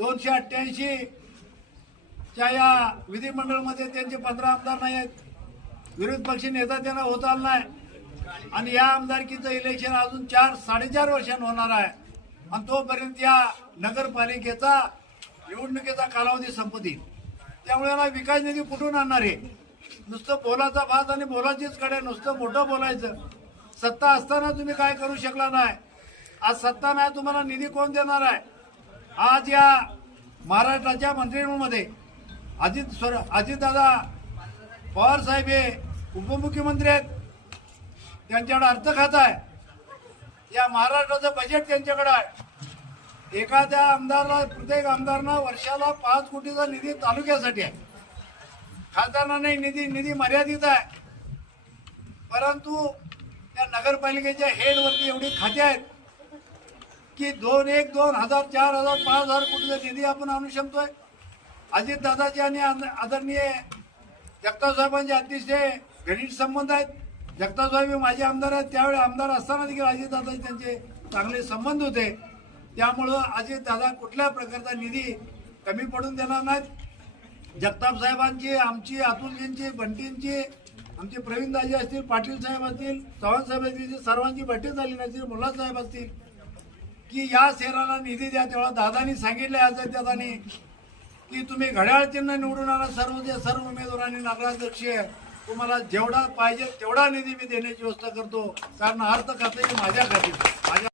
288 च्या या विधिमंडळामध्ये त्यांचे 15 आमदार नाही आहेत, विरोधी पक्ष नेता त्यांना होत आला नाही आणि या आमदारकीचं इलेक्शन अजून 4-4.5 वर्षांनी होणार आहे आणि तोपर्यंत या नगरपालिकेचा निवडणुकीचा कालावधी संपत येईल। त्यामुळे ना विकास निधी कुठून आणणार आहे? नुसतं बोलाचा भात आणि बोलाचीच कडे, नुसतं मोठं बोलायचं। सत्ता असताना तुम्ही काय करू शकला नाही, आज सत्ता नाही, तुम्हाला निधी कोण देणार आहे? आज या महाराष्ट्राच्या मंत्रिमंडळामध्ये अजितदादा पवार साहेब हे उपमुख्यमंत्री आहेत, त्यांच्याकडे अर्थ खातं आहे, या महाराष्ट्राचं बजेट त्यांच्याकडे आहे। एखाद्या आमदारला, प्रत्येक आमदारांना वर्षाला 5 कोटीचा निधी तालुक्यासाठी आहे, खासदारांना नाही निधी मर्यादित आहे। परंतु त्या नगरपालिकेच्या हेडवरती एवढी खाते आहेत की 2,000, 4,000, 5,000 कोटीचा निधी आपण आणू शकतोय। अजितदादाचे आणि आदरणीय जगताप साहेबांचे अतिशय घनिष्ठ संबंध आहेत। जगताप साहेब माझे आमदार आहेत, त्यावेळी आमदार असताना देखील अजितदादा त्यांचे चांगले संबंध होते। त्यामुळं अजितदादा कुठल्या प्रकारचा निधी कमी पडून देणार नाहीत। जगताप साहेबांची, आमची, अतुलजींची, बंटींची, आमचे प्रवीणदाजी असतील, पाटील साहेब असतील, चव्हाण साहेब असतील, सर्वांची बैठक झाली नसतील, मुल्ला साहेब असतील की या शहराला निधी द्या। तेव्हा दादानी सांगितले अजितदादांनी की तुम्ही घड्याळ चिन्ह निवडून आणा, सर्व उमेदवारांनी नगराध्यक्ष तुम्हाला जेवढा पाहिजे तेवढा निधी मी देण्याची व्यवस्था करतो, कारण अर्थ खाते माझ्या खात्यात, माझ्या